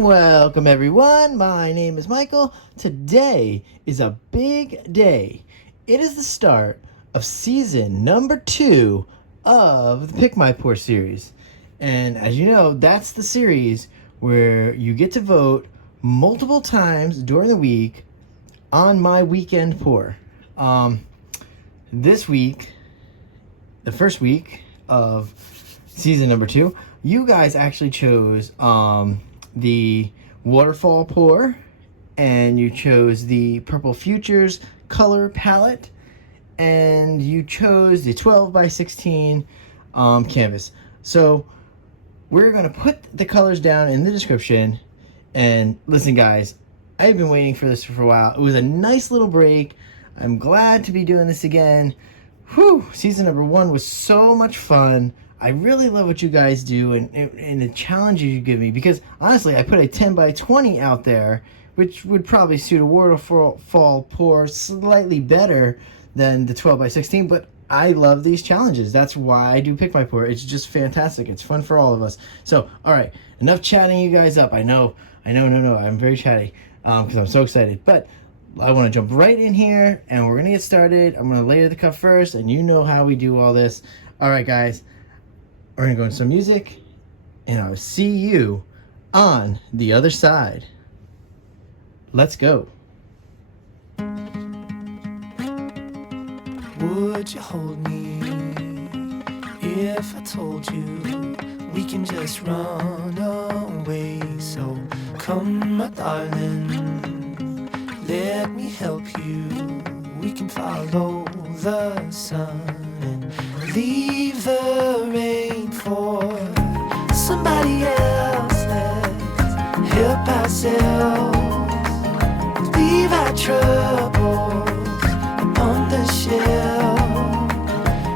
Welcome everyone, my name is Michael. Today is a big day. It is the start of season number 2 of the Pick My Pour series. And as you know, that's the series where you get to vote multiple times during the week on my weekend pour. This week, the first week of season number 2, you guys actually chose the Waterfall Pour, and you chose the Purple Futures color palette, and you chose the 12 by 16 canvas. So we're going to put the colors down in the description. And listen guys, I've been waiting for this for a while. It was a nice little break. I'm glad to be doing this again. Whew, season number 1 was so much fun. I really love what you guys do and the challenges you give me, because honestly, I put a 10 by 20 out there, which would probably suit a waterfall pour slightly better than the 12 by 16, but I love these challenges. That's why I do Pick My Pour. It's just fantastic. It's fun for all of us. So, all right, enough chatting you guys up. I know, I'm very chatty because I'm so excited, but I want to jump right in here and we're going to get started. I'm going to layer the cup first, and you know how we do all this. All right, guys. We're going to go into some music, and I'll see you on the other side. Let's go. Would you hold me if I told you we can just run away? So come, my darling, let me help you. We can follow the sun and leave the rain for somebody else. Let's help ourselves, leave our troubles on the shelf.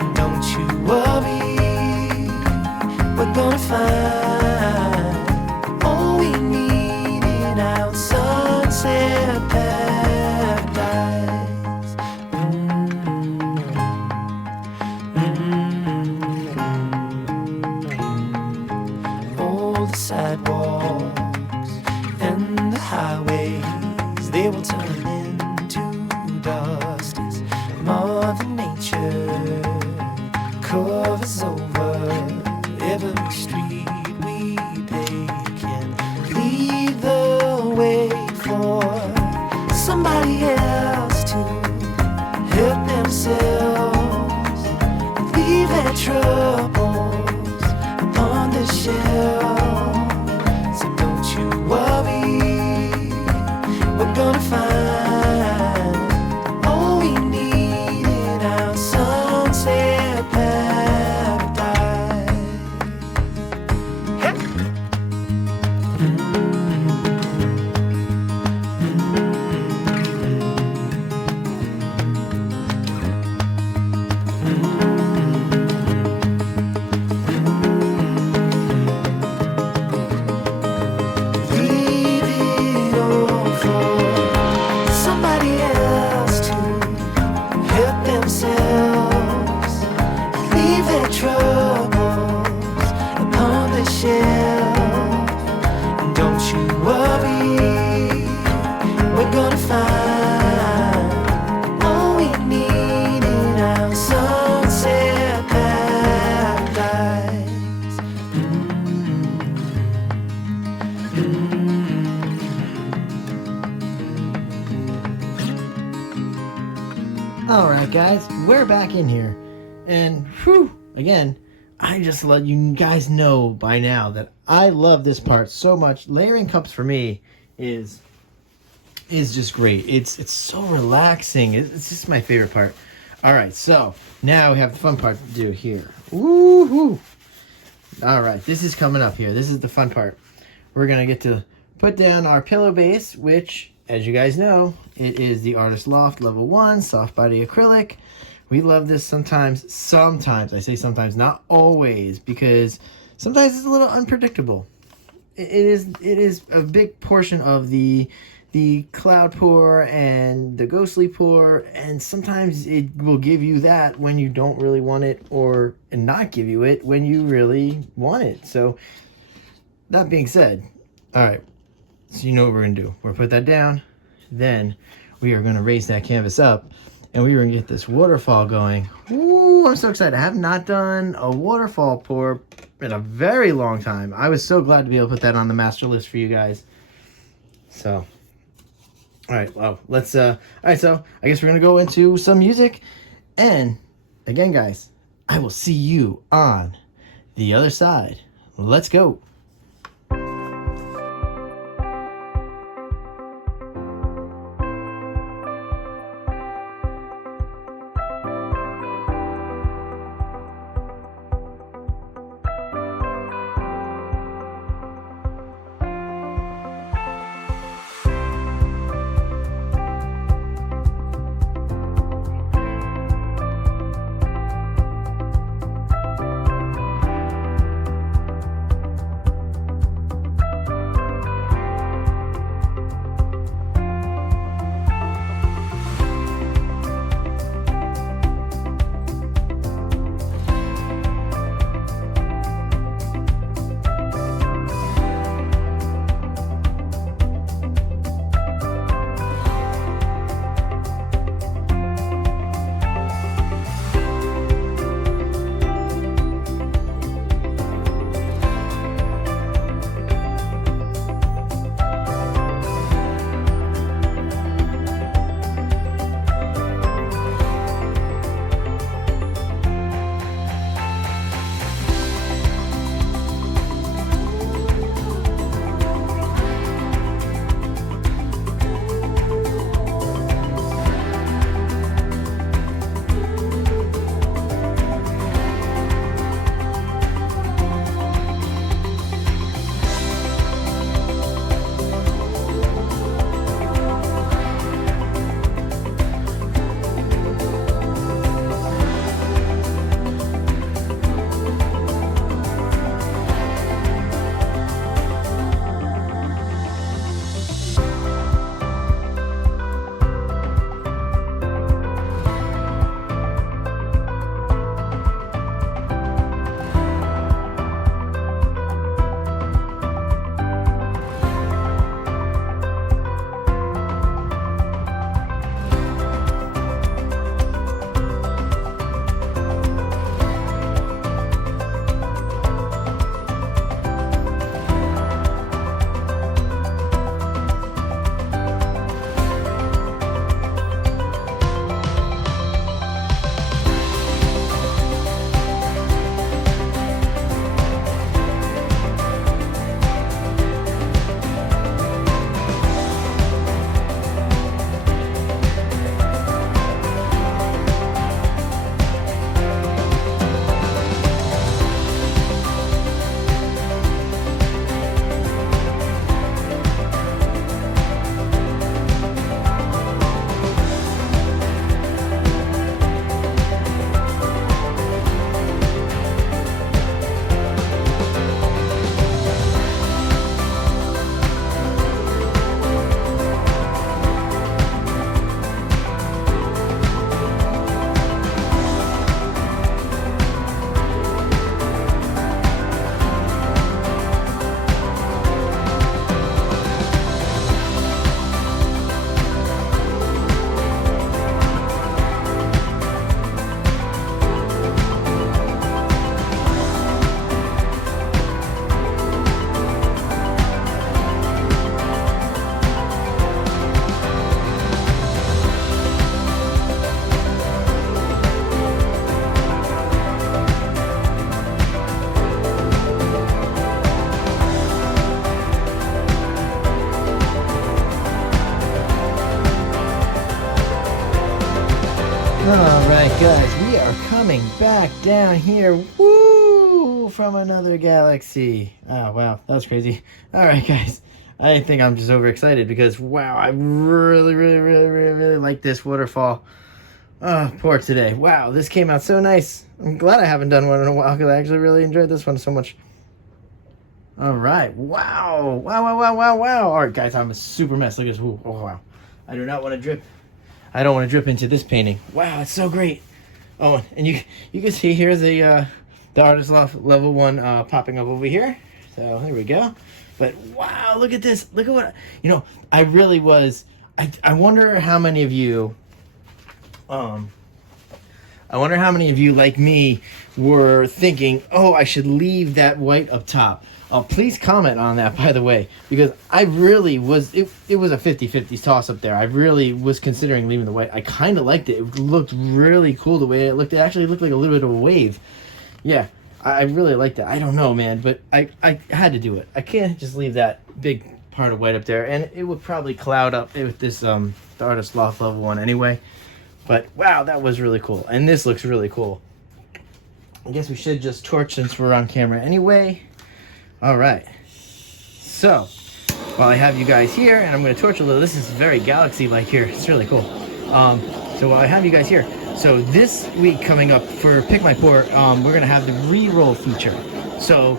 And don't you worry, we're gonna find all we need in our sunset paradise. All the sidewalks and the highways, they will turn into dust as Mother Nature covers over every street we take, and lead the way for somebody else to help themselves, leave their troubles on the shelf. So don't you worry, we're gonna find all we need in our sunset paradise. Leave it all for somebody else to help themselves, leave their troubles upon the shelf. And don't you worry, we're gonna find all we need in our sunset paradise. All right, guys, we're back in here. And whew, again, I just let you guys know by now that I love this part so much. Layering cups for me is just great. It's so relaxing. It's just my favorite part. All right, so now we have the fun part to do here. Woohoo! All right, this is coming up here. This is the fun part. We're gonna get to put down our pillow base, which, as you guys know, it is the Artist Loft Level 1 Soft Body Acrylic. We love this sometimes, I say sometimes, not always, because sometimes it's a little unpredictable. It is a big portion of the cloud pour and the ghostly pour, and sometimes it will give you that when you don't really want it, or and not give you it when you really want it. So that being said, all right, So you know what we're gonna do. We're gonna put that down, then we are gonna raise that canvas up, and we are gonna get this waterfall going. Ooh, I'm so excited. I have not done a waterfall pour in a very long time. I was so glad to be able to put that on the master list for you guys. So, all right, well, let's, all right, so I guess we're gonna go into some music, and again, guys, I will see you on the other side. Let's go. Alright guys, we are coming back down here, woo, from another galaxy. Oh wow, that was crazy. Alright guys, I think I'm just overexcited because wow, I really like this waterfall pour today. Wow, this came out so nice. I'm glad I haven't done one in a while because I actually really enjoyed this one so much. Alright, wow. Alright guys, I'm a super mess. Look at this. Ooh, oh wow. I do not want to drip. I don't want to drip into this painting. Wow, it's so great. Oh, and you can see here the Artist Loft level 1 popping up over here. So there we go. But wow, look at this. Look at what, I really was, I wonder how many of you, like me, were thinking, oh, I should leave that white up top. Please comment on that, by the way, because I really was, it was a 50-50 toss up there. I really was considering leaving the white. I kind of liked it. It looked really cool the way it looked. It actually looked like a little bit of a wave. Yeah, I really liked it. I don't know, man, but I had to do it. I can't just leave that big part of white up there, and it would probably cloud up with this the Artist Loft level one anyway. But wow, that was really cool, and this looks really cool. I guess we should just torch since we're on camera anyway. All right, so while I have you guys here, and I'm going to torch a little, this is very galaxy-like here. It's really cool. So while I have you guys here, so this week coming up for Pick My Pour, we're going to have the re-roll feature. So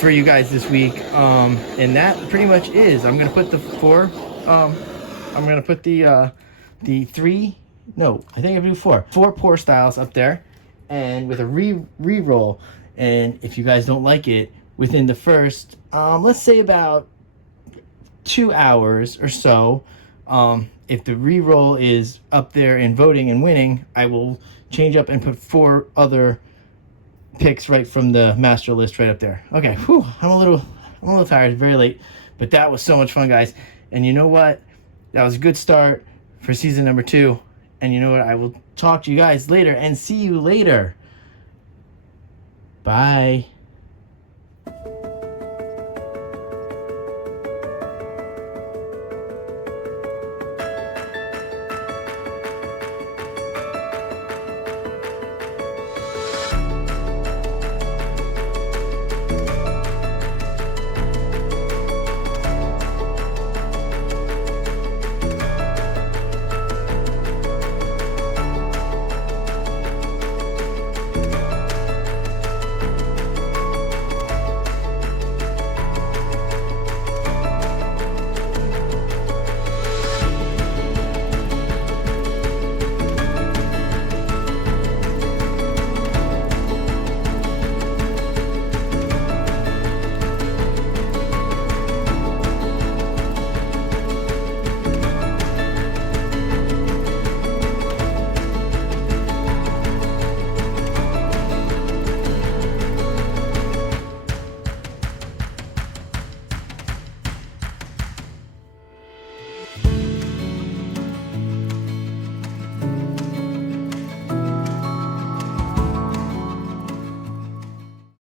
for you guys this week, and that pretty much is, I'm going to put the four, I'm going to put the three, no, I think I'm going to do four pour styles up there, and with a re-roll. And if you guys don't like it, within the first, let's say about 2 hours or so, if the re-roll is up there in voting and winning, I will change up and put 4 other picks right from the master list right up there. Okay, whew, I'm a little tired, it's very late, but that was so much fun, guys. And you know what? That was a good start for season number 2. And you know what? I will talk to you guys later and see you later. Bye.